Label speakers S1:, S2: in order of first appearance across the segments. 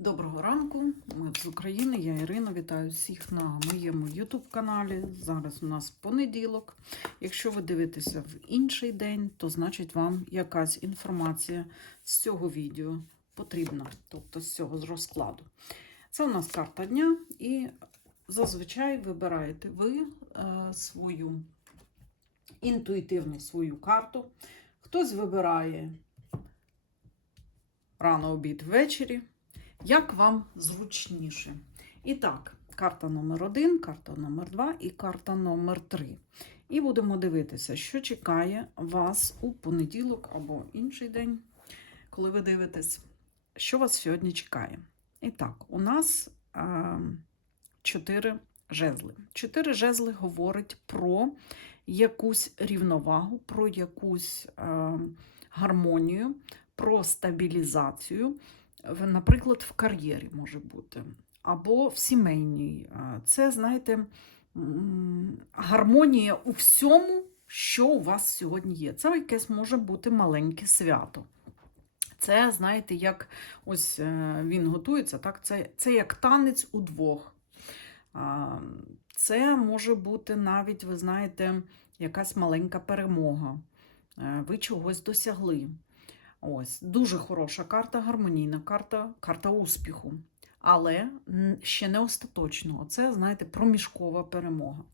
S1: Доброго ранку, ми з України, я Ірина. Вітаю всіх на моєму YouTube-каналі. Зараз у нас понеділок. Якщо ви дивитеся в інший день, то значить вам якась інформація з цього відео потрібна, тобто з цього з розкладу. Це у нас карта дня, і зазвичай вибираєте ви е, свою інтуїтивну свою карту. Хтось вибирає рано обід ввечері. Як вам зручніше? І так, карта номер 1 карта номер 2 і карта номер 3 І будемо дивитися, що чекає вас у понеділок або інший день, коли ви дивитесь, що вас сьогодні чекає. І так, у нас е, чотири жезли. Чотири жезли говорить про якусь рівновагу, про якусь е, гармонію, про стабілізацію наприклад, в кар'єрі може бути, або в сімейній. Це, знаєте, гармонія у всьому, що у вас сьогодні є. Це якесь може бути маленьке свято. Це, знаєте, як ось е, він готується, так? Це, це як танець удвох. Це може бути навіть, ви знаєте, якась маленька перемога. Е, Ви чогось досягли. Ось, дуже хороша карта, гармонійна карта, карта успіху. Але ще не остаточного. Це, знаєте, проміжкова перемога.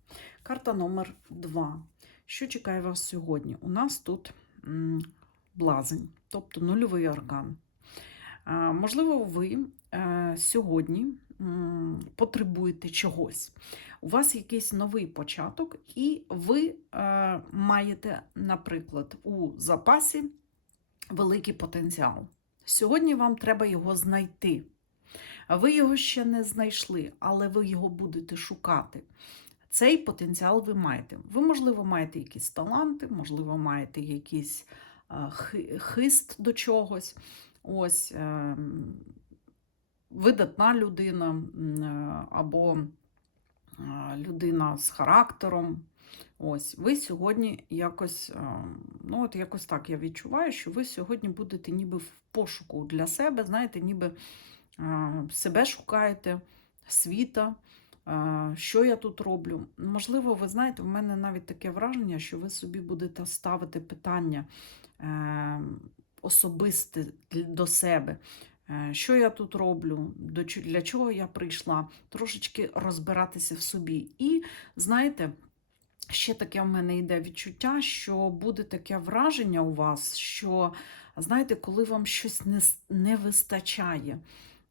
S1: Карта номер 2. Що чекає вас сьогодні? У нас тут блазень, тобто нульовий аркан. Можливо, ви е, сьогодні потребуєте чогось. У вас якийсь новий початок, і ви е, маєте, наприклад, у запасі великий потенціал. Сьогодні вам треба його знайти. Ви його ще не знайшли, але ви його будете шукати. Цей потенціал ви маєте. Ви, можливо, маєте якісь таланти, можливо, маєте якийсь е, хист до чогось. Ось ем, видатна людина е, або людина з характером. Ось, ви сьогодні якось, е, ну от якось так я відчуваю, що ви сьогодні будете ніби в пошуку для себе, знаєте, ніби е, себе шукаєте, світа, е, що я тут роблю. Можливо, ви знаєте, в мене навіть таке враження, що ви собі будете ставити питання е, особисте до себе. Е, Що я тут роблю, для чого я прийшла, трошечки розбиратися в собі. І знаєте, ще таке в мене йде відчуття, що буде таке враження у вас, що, знаєте, коли вам щось не, не вистачає.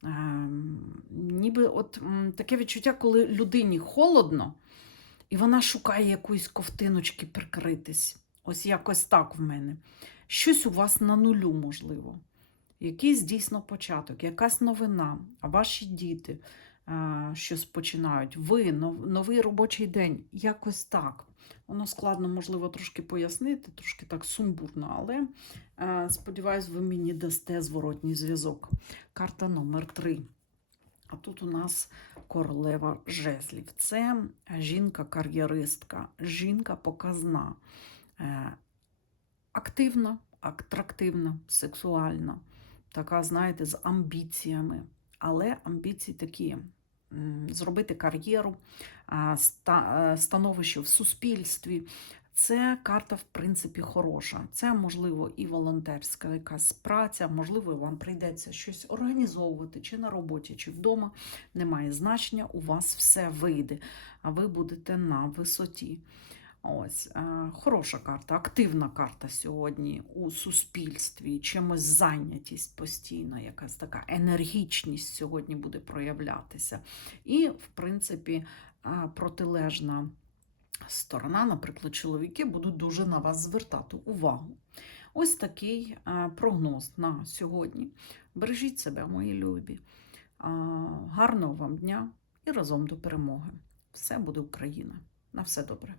S1: Ем, ніби от таке відчуття, коли людині холодно, і вона шукає якоїсь ковтиночки прикритись. Ось якось так в мене. Щось у вас на нулю, можливо. Якийсь дійсно початок, якась новина, ваші діти щось починають. Ви, нов- новий робочий день, якось так. Воно складно, можливо, трошки пояснити, трошки так сумбурно, але е, сподіваюсь, ви мені дасте зворотній зв'язок. Карта номер 3. А тут у нас королева жезлів. Це жінка-кар'єристка, жінка показна, е, активна, атрактивна, сексуальна, така, знаєте, з амбіціями. Але амбіції такі зробити кар'єру, е, становище в суспільстві. Це карта, в принципі, хороша. Це, можливо, і волонтерська якась праця, можливо, вам прийдеться щось організовувати чи на роботі, чи вдома. Немає значення, у вас все вийде, а ви будете на висоті. Ось е, хороша карта, активна карта сьогодні у суспільстві, чимось зайнятість постійна, якась така енергічність сьогодні буде проявлятися. І, в принципі, е, протилежна сторона, наприклад, чоловіки будуть дуже на вас звертати увагу. Ось такий е, прогноз на сьогодні. Бережіть себе, мої любі. Гарного вам дня і разом до перемоги. Все буде Україна. На все добре.